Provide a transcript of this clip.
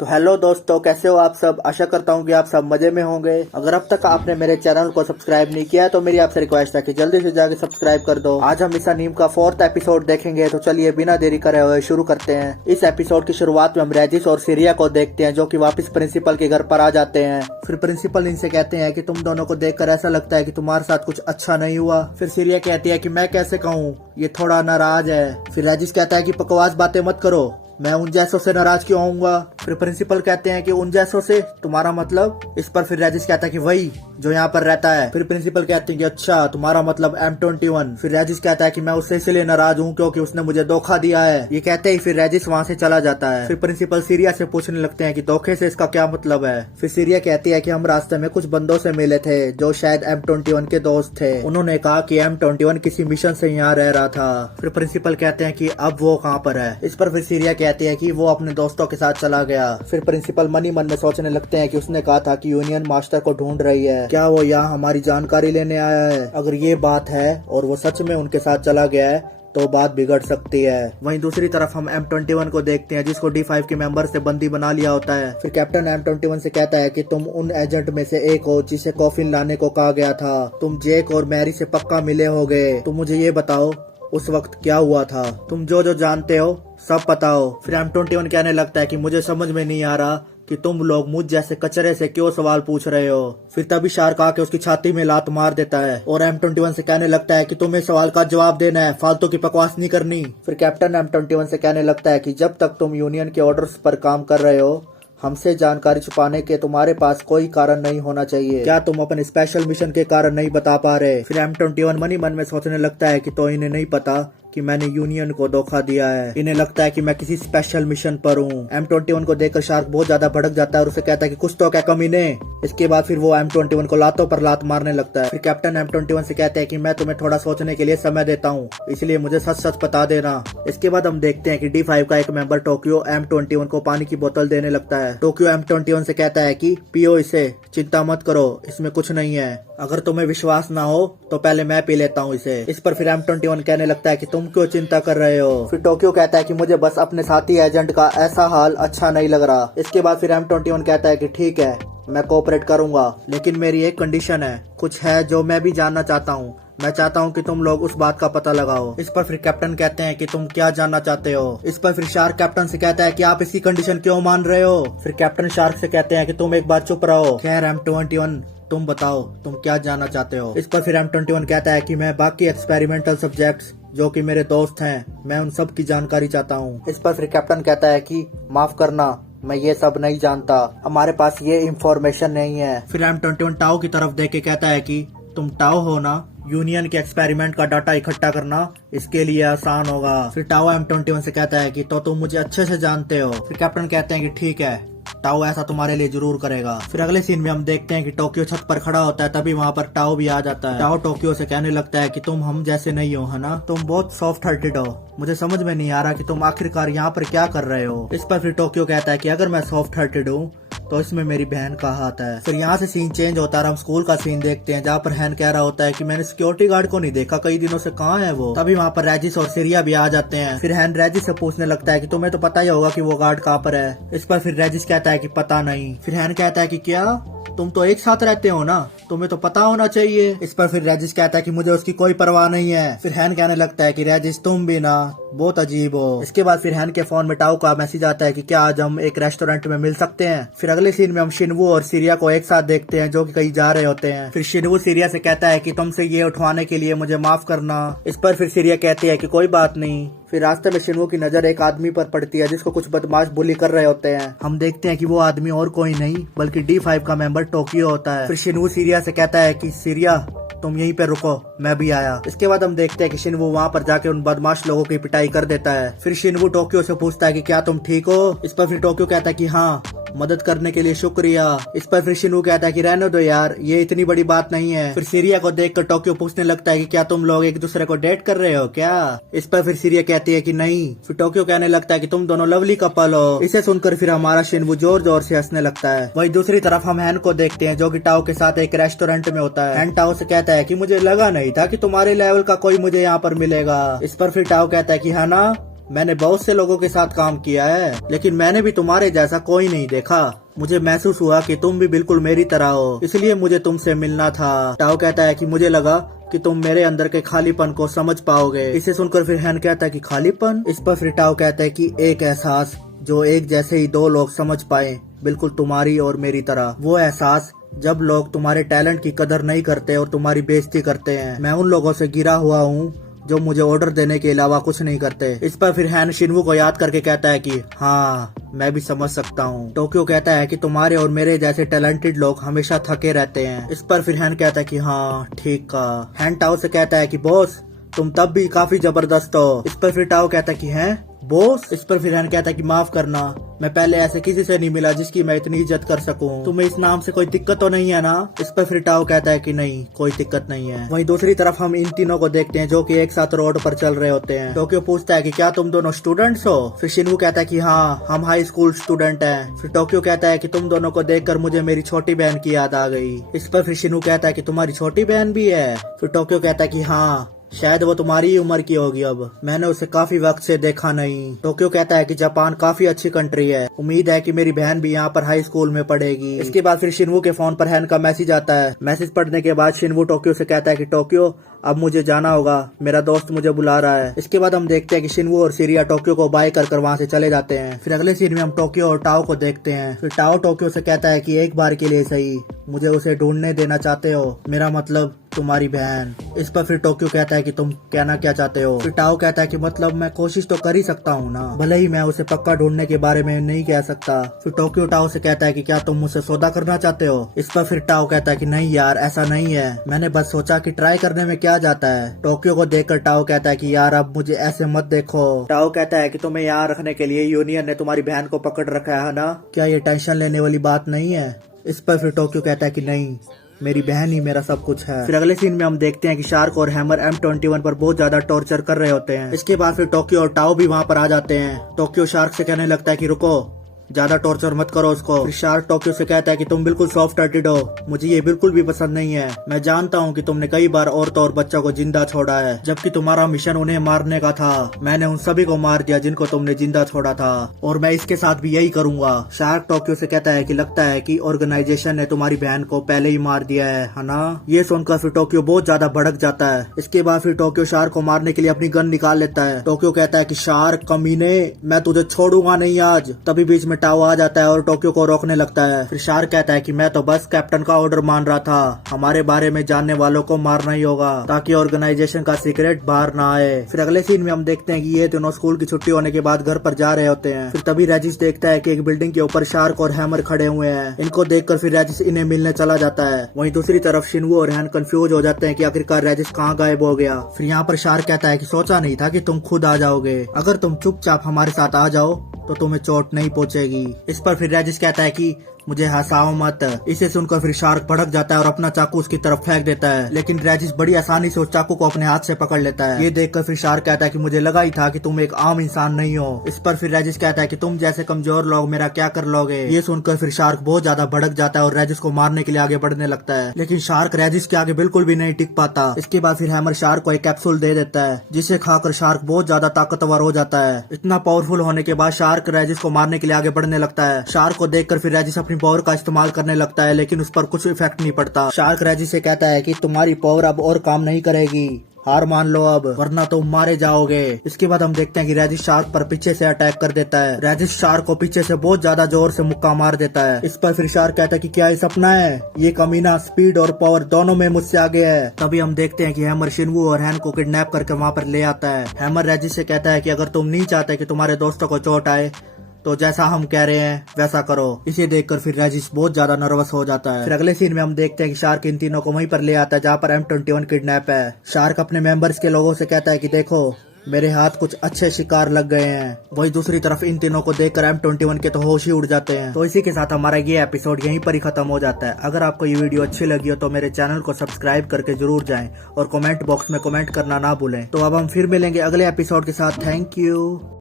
तो हेलो दोस्तों, कैसे हो आप सब। आशा करता हूँ कि आप सब मजे में होंगे। अगर अब तक आपने मेरे चैनल को सब्सक्राइब नहीं किया है तो मेरी आपसे रिक्वेस्ट है कि जल्दी से जाके सब्सक्राइब कर दो। आज हम इस अनीम का 4th एपिसोड देखेंगे, तो चलिए बिना देरी करे हुए शुरू करते हैं। इस एपिसोड की शुरुआत में हम रेजिस और सीरिया को देखते हैं जो कि वापस प्रिंसिपल के घर पर आ जाते हैं। फिर प्रिंसिपल इनसे कहते हैं कि तुम दोनों को देखकर ऐसा लगता है कि तुम्हारे साथ कुछ अच्छा नहीं हुआ। फिर सीरिया कहती है कि मैं कैसे कहूँ, ये थोड़ा नाराज है। फिर रेजिस कहता है कि बकवास बातें मत करो, मैं उन जैसों से नाराज क्यों होऊंगा। फिर प्रिंसिपल कहते हैं कि उन जैसों से तुम्हारा मतलब। इस पर फिर रेजिस कहता है कि वही जो यहाँ पर रहता है। फिर प्रिंसिपल कहते हैं कि अच्छा, तुम्हारा मतलब M21। फिर रेजिस कहता है कि मैं उससे इसलिए नाराज हूँ क्योंकि उसने मुझे धोखा दिया है। ये कहते ही फिर रेजिस वहाँ से चला जाता है। फिर प्रिंसिपल सीरिया से पूछने लगते हैं कि धोखे से इसका क्या मतलब है। फिर सीरिया कहती है कि हम रास्ते में कुछ बंदों से मिले थे जो शायद M21 के दोस्त थे। उन्होंने कहा कि M21 किसी मिशन से यहाँ रह रहा था। फिर प्रिंसिपल कहते हैं कि अब वो कहाँ पर है। इस पर फिर सीरिया कहती है कि वो अपने दोस्तों के साथ चला गया। फिर प्रिंसिपल मन ही मन में सोचने लगते हैं कि उसने कहा था कि यूनियन मास्टर को ढूंढ रही है, क्या वो यहाँ हमारी जानकारी लेने आया है। अगर ये बात है और वो सच में उनके साथ चला गया है तो बात बिगड़ सकती है। वहीं दूसरी तरफ हम M21 को देखते हैं जिसको D5 के मेंबर से बंदी बना लिया होता है। फिर कैप्टन M21 से कहता है कि तुम उन एजेंट में से एक हो जिसे कॉफिन लाने को कहा गया था। तुम जेक और मैरी से पक्का मिले होगे। तुम मुझे ये बताओ उस वक्त क्या हुआ था। तुम जो जो जानते हो सब पता हो। फिर M21 कहने लगता है कि मुझे समझ में नहीं आ रहा कि तुम लोग मुझ जैसे कचरे से क्यों सवाल पूछ रहे हो। फिर तभी शार्क आके उसकी छाती में लात मार देता है और M21 से कहने लगता है कि तुम्हें सवाल का जवाब देना है, फालतू की बकवास नहीं करनी। फिर कैप्टन M21 से कहने लगता है कि जब तक तुम यूनियन के ऑर्डर्स पर काम कर रहे हो, हमसे जानकारी छुपाने के तुम्हारे पास कोई कारण नहीं होना चाहिए। क्या तुम अपने स्पेशल मिशन के कारण नहीं बता पा रहे। फिर M21 मन ही मन में सोचने लगता है कि तो इन्हें नहीं पता कि मैंने यूनियन को धोखा दिया है। इन्हें लगता है कि मैं किसी स्पेशल मिशन पर हूँ। M21 को देखकर शार्क बहुत ज्यादा भड़क जाता है और उसे कहता है कि कुछ तो क्या कमी ने। इसके बाद फिर वो M21 को लातों पर लात मारने लगता है। फिर कैप्टन M21 से कहते हैं कि मैं तुम्हें थोड़ा सोचने के लिए समय देता हूँ, इसलिए मुझे सच सच बता देना। इसके बाद हम देखते हैं कि D5 का एक मेंबर टोक्यो M21 को पानी की बोतल देने लगता है। टोक्यो M21 से कहता है कि पियो इसे, चिंता मत करो, इसमें कुछ नहीं है। अगर तुम्हें विश्वास ना हो तो पहले मैं पी लेता हूँ इसे। इस पर फिर M21 कहने लगता है कि तुम क्यों चिंता कर रहे हो। फिर टोक्यो कहता है कि मुझे बस अपने साथी एजेंट का ऐसा हाल अच्छा नहीं लग रहा। इसके बाद फिर M21 कहता है कि ठीक है, मैं कोऑपरेट करूंगा, लेकिन मेरी एक कंडीशन है। कुछ है जो मैं भी जानना चाहता हूँ। मैं चाहता हूँ कि तुम लोग उस बात का पता लगाओ। इस पर फिर कैप्टन कहते हैं कि तुम क्या जानना चाहते हो। इस पर फिर शार्क कैप्टन से कहता है कि आप इसकी कंडीशन क्यों मान रहे हो। फिर कैप्टन शार्क से कहते हैं कि तुम एक बार चुप रहो। खैर M21, तुम बताओ तुम क्या जानना चाहते हो। इस पर फिर M21 कहता है कि मैं बाकी एक्सपेरिमेंटल सब्जेक्ट्स जो कि मेरे दोस्त हैं, मैं उन सब की जानकारी चाहता हूँ। इस पर फिर कैप्टन कहता है कि माफ करना, मैं ये सब नहीं जानता, हमारे पास ये इंफॉर्मेशन नहीं है। फिर M21 टाओ की तरफ देख के कहता है कि तुम टाओ हो ना, यूनियन के एक्सपेरिमेंट का डाटा इकट्ठा करना इसके लिए आसान होगा। फिर टाओ M21 से कहता है कि तो तुम मुझे अच्छे से जानते हो। फिर कैप्टन कहते हैं कि ठीक है, टाओ ऐसा तुम्हारे लिए जरूर करेगा। फिर अगले सीन में हम देखते हैं कि टोक्यो छत पर खड़ा होता है, तभी वहाँ पर टाओ भी आ जाता है। टाओ टोक्यो से कहने लगता है कि तुम हम जैसे नहीं हो, है ना, तुम बहुत सॉफ्ट हार्टेड हो। मुझे समझ में नहीं आ रहा कि तुम आखिरकार यहाँ पर क्या कर रहे हो। इस पर फिर टोक्यो कहता है कि अगर मैं सॉफ्ट हार्टेड हूँ तो इसमें मेरी बहन का हाथ है। फिर यहाँ से सीन चेंज होता है और हम स्कूल का सीन देखते हैं जहाँ पर हैन कह रहा होता है कि मैंने सिक्योरिटी गार्ड को नहीं देखा कई दिनों से, कहाँ है वो। तभी वहाँ पर रेजिस और सीरिया भी आ जाते हैं। फिर हैन रेजिस से पूछने लगता है कि तुम्हें तो पता ही होगा कि वो गार्ड कहाँ पर है। इस पर फिर रेजिस कहता है कि पता नहीं। फिर हैन कहता है कि क्या तुम तो एक साथ रहते हो ना, तुम्हें तो पता होना चाहिए। इस पर फिर रेजिस कहता है कि मुझे उसकी कोई परवाह नहीं है। फिर हैन कहने लगता है कि रेजिस तुम भी ना बहुत अजीब हो। इसके बाद फिर हैन के फोन में टाओ का मैसेज आता है कि क्या आज हम एक रेस्टोरेंट में मिल सकते हैं। फिर अगले सीन में हम शिनवू और सीरिया को एक साथ देखते हैं जो कि कहीं जा रहे होते हैं। फिर शिनवू सीरिया से कहता है कि तुमसे ये उठवाने के लिए मुझे माफ करना। इस पर फिर सीरिया कहती है कि कोई बात नहीं। फिर रास्ते में शिनवू की नजर एक आदमी पर पड़ती है जिसको कुछ बदमाश बुली कर रहे होते हैं। हम देखते हैं कि वो आदमी और कोई नहीं बल्कि D5 का मेंबर टोक्यो होता है। फिर शिनवू सीरिया से कहता है कि सीरिया तुम यहीं पे रुको, मैं भी आया। इसके बाद हम देखते हैं कि शिनवू वहाँ पर जाके उन बदमाश लोगों की पिटाई कर देता है। फिर शिनवू टोक्यो से पूछता है कि क्या तुम ठीक हो। इस पर फिर टोक्यो कहता है कि हाँ, मदद करने के लिए शुक्रिया। इस पर फिर शिनवू कहता है कि रहने दो यार, ये इतनी बड़ी बात नहीं है। फिर सीरिया को देखकर टोक्यो पूछने लगता है कि क्या तुम लोग एक दूसरे को डेट कर रहे हो क्या। इस पर फिर सीरिया कहती है कि नहीं। फिर टोक्यो कहने लगता है कि तुम दोनों लवली कपल हो। इसे सुनकर फिर हमारा शिनवू जोर जोर से हंसने लगता है। वही दूसरी तरफ हम हैन को देखते हैं जो कि टाओ के साथ एक रेस्टोरेंट में होता है। हैन टाओ से कहता है कि मुझे लगा नहीं था कि तुम्हारे लेवल का कोई मुझे यहाँ पर मिलेगा। इस पर फिर टाओ कहता है कि हाँ ना, मैंने बहुत से लोगों के साथ काम किया है, लेकिन मैंने भी तुम्हारे जैसा कोई नहीं देखा। मुझे महसूस हुआ कि तुम भी बिल्कुल मेरी तरह हो, इसलिए मुझे तुमसे मिलना था। टाओ कहता है कि मुझे लगा कि तुम मेरे अंदर के खालीपन को समझ पाओगे। इसे सुनकर फिर हैन कहता है कि खालीपन? इस पर फिर टाओ कहता है कि एक एहसास जो एक जैसे ही दो लोग समझ पाए, बिल्कुल तुम्हारी और मेरी तरह। वो एहसास जब लोग तुम्हारे टैलेंट की कदर नहीं करते और तुम्हारी बेइज्जती करते हैं। मैं उन लोगों से घिरा हुआ हूँ जो मुझे ऑर्डर देने के अलावा कुछ नहीं करते। इस पर फिर हैन शिनवू को याद करके कहता है कि हाँ, मैं भी समझ सकता हूँ। टोक्यो कहता है कि तुम्हारे और मेरे जैसे टैलेंटेड लोग हमेशा थके रहते हैं। इस पर फिर हैन कहता है कि हाँ ठीक कहा। हैन टाओ से कहता है कि बॉस, तुम तब भी काफी जबरदस्त हो। इस पर फिर टाओ कहता है कि हैं बॉस? इस पर फिर हैन कहता है कि माफ करना, मैं पहले ऐसे किसी से नहीं मिला जिसकी मैं इतनी इज्जत कर सकूं। तुम्हें इस नाम से कोई दिक्कत तो नहीं है ना? इस पर फिर टाओ कहता है कि नहीं, कोई दिक्कत नहीं है। वहीं दूसरी तरफ हम इन तीनों को देखते हैं जो कि एक साथ रोड पर चल रहे होते हैं। टोक्यो पूछता है कि क्या तुम दोनों स्टूडेंट्स हो? फिर शिनवू कहता है कि हाँ, हम हाई स्कूल स्टूडेंट हैं। फिर टोक्यो कहता है कि तुम दोनों को देखकर मुझे मेरी छोटी बहन की याद आ गई। इस पर फिर शिनवू कहता है कि तुम्हारी छोटी बहन भी है? फिर टोक्यो कहता है कि हाँ, शायद वो तुम्हारी उम्र की होगी। अब मैंने उसे काफी वक्त से देखा नहीं। टोक्यो कहता है कि जापान काफी अच्छी कंट्री है, उम्मीद है कि मेरी बहन भी यहाँ पर हाई स्कूल में पढ़ेगी। इसके बाद फिर शिनवू के फोन पर हैन का मैसेज आता है। मैसेज पढ़ने के बाद शिनवू टोक्यो से कहता है कि टोक्यो, अब मुझे जाना होगा, मेरा दोस्त मुझे बुला रहा है। इसके बाद हम देखते हैं कि शिनवू और सीरिया टोक्यो को बाय कर वहाँ से चले जाते हैं। फिर अगले सीन में हम टोक्यो और टाओ को देखते हैं। फिर टाओ टोक्यो से कहता है कि एक बार के लिए सही मुझे उसे ढूंढने देना चाहते हो, मेरा मतलब तुम्हारी बहन। इस पर फिर टोक्यो कहता है कि तुम कहना क्या चाहते हो? फिर टाओ कहता है कि मतलब मैं कोशिश तो कर ही सकता हूँ ना, भले ही मैं उसे पक्का ढूंढने के बारे में नहीं कह सकता। फिर टोक्यो टाओ से कहता है कि क्या तुम मुझसे सौदा करना चाहते हो? इस पर फिर टाओ कहता है कि नहीं यार, ऐसा नहीं है, मैंने बस सोचा कि ट्राई करने में क्या जाता है। टोक्यो को देखकर टाओ कहता है कि यार अब मुझे ऐसे मत देखो। टाओ कहता है कि तुम्हें यहाँ रखने के लिए यूनियन ने तुम्हारी बहन को पकड़ रखा है ना, क्या ये टेंशन लेने वाली बात नहीं है? इस पर फिर टोक्यो कहता है कि नहीं, मेरी बहन ही मेरा सब कुछ है। फिर अगले सीन में हम देखते हैं कि शार्क और हैमर M21 पर बहुत ज्यादा टॉर्चर कर रहे होते हैं। इसके बाद फिर टोक्यो और टाओ भी वहाँ पर आ जाते हैं। टोक्यो शार्क से कहने लगता है कि रुको, ज्यादा टॉर्चर मत करो उसको। फिर शार्क टोक्यो से कहता है कि तुम बिल्कुल सॉफ्ट हार्टेड हो, मुझे ये बिल्कुल भी पसंद नहीं है। मैं जानता हूँ कि तुमने कई बार औरतों और बच्चों को जिंदा छोड़ा है, जबकि तुम्हारा मिशन उन्हें मारने का था। मैंने उन सभी को मार दिया जिनको तुमने जिंदा छोड़ा था, और मैं इसके साथ भी यही करूंगा। शार्क टोक्यो से कहता है कि लगता है कि ऑर्गेनाइजेशन ने तुम्हारी बहन को पहले ही मार दिया है ना? ये सुनकर फिर टोक्यो बहुत ज्यादा भड़क जाता है। इसके बाद फिर टोक्यो शार्क को मारने के लिए अपनी गन निकाल लेता है। टोक्यो कहता है कि शार्क कमीने, मैं तुझे छोड़ूंगा नहीं आज। तभी बीच में टाओ आ जाता है और टोक्यो को रोकने लगता है। फिर शार्क कहता है कि मैं तो बस कैप्टन का ऑर्डर मान रहा था, हमारे बारे में जानने वालों को मारना ही होगा ताकि ऑर्गेनाइजेशन का सीक्रेट बाहर ना आए। फिर अगले सीन में हम देखते हैं कि ये दोनों स्कूल की छुट्टी होने के बाद घर पर जा रहे होते हैं। फिर तभी रेजिस देखता है कि एक बिल्डिंग के ऊपर शार्क और हैमर खड़े हुए हैं। इनको देखकर फिर रेजिस इन्हें मिलने चला जाता है। वहीं दूसरी तरफ शिनवू और हैन कंफ्यूज हो जाते हैं कि आखिरकार रेजिस कहाँ गायब हो गया। फिर यहाँ पर शार्क कहता है कि सोचा नहीं था कि तुम खुद आ जाओगे, अगर तुम चुपचाप हमारे साथ आ जाओ तो तुम्हें चोट नहीं पहुंचेगी। इस पर फिर रेजिस कहता है कि मुझे हंसाओ मत। इसे सुनकर फिर शार्क भड़क जाता है और अपना चाकू उसकी तरफ फेंक देता है, लेकिन रेजिस बड़ी आसानी से उस चाकू को अपने हाथ से पकड़ लेता है। ये देखकर फिर शार्क कहता है कि मुझे लगा ही था कि तुम एक आम इंसान नहीं हो। इस पर फिर रेजिस कहता है कि तुम जैसे कमजोर लोग मेरा क्या कर लोगे। ये सुनकर फिर शार्क बहुत ज्यादा भड़क जाता है और रेजिस को मारने के लिए आगे बढ़ने लगता है, लेकिन शार्क रेजिस के आगे बिल्कुल भी नहीं टिक पाता। इसके बाद फिर हैमर शार्क को एक कैप्सूल दे देता है, जिसे खाकर शार्क बहुत ज्यादा ताकतवर हो जाता है। इतना पावरफुल होने के बाद शार्क रेजिस को मारने के लिए आगे बढ़ने लगता है। शार्क को देखकर फिर रेजिस अपनी पावर का इस्तेमाल करने लगता है, लेकिन उस पर कुछ इफेक्ट नहीं पड़ता। शार्क रेजिस से कहता है कि तुम्हारी पावर अब और काम नहीं करेगी, हार मान लो अब, वरना तुम मारे जाओगे। इसके बाद हम देखते हैं कि रेजिस शार्क पर पीछे से अटैक कर देता है। रेजिस शार्क को पीछे से बहुत ज्यादा जोर से मुक्का मार देता है। इस पर फिर शार्क कहता है कि क्या ये सपना है, ये कमीना स्पीड और पावर दोनों में मुझसे आगे है। तभी हम देखते हैं कि हैमर शिनवू और हैन को किडनैप करके वहाँ पर ले आता है। हैमर रेजिस से कहता है कि अगर तुम नहीं चाहते कि तुम्हारे दोस्तों को चोट आए तो जैसा हम कह रहे हैं वैसा करो। इसे देखकर फिर रेजिस बहुत ज्यादा नर्वस हो जाता है। फिर अगले सीन में हम देखते हैं कि शार्क इन तीनों को वहीं पर ले आता है जहाँ पर M21 किडनैप है। शार्क अपने मेंबर्स के लोगों से कहता है कि देखो मेरे हाथ कुछ अच्छे शिकार लग गए हैं। वही दूसरी तरफ इन तीनों को देखकर M21 के तो होश ही उड़ जाते हैं। तो इसी के साथ हमारा ये एपिसोड यहीं पर ही खत्म हो जाता है। अगर आपको ये वीडियो अच्छी लगी हो तो मेरे चैनल को सब्सक्राइब करके जरूर जाएं और कमेंट बॉक्स में कमेंट करना ना भूलें। तो अब हम फिर मिलेंगे अगले एपिसोड के साथ। Thank you.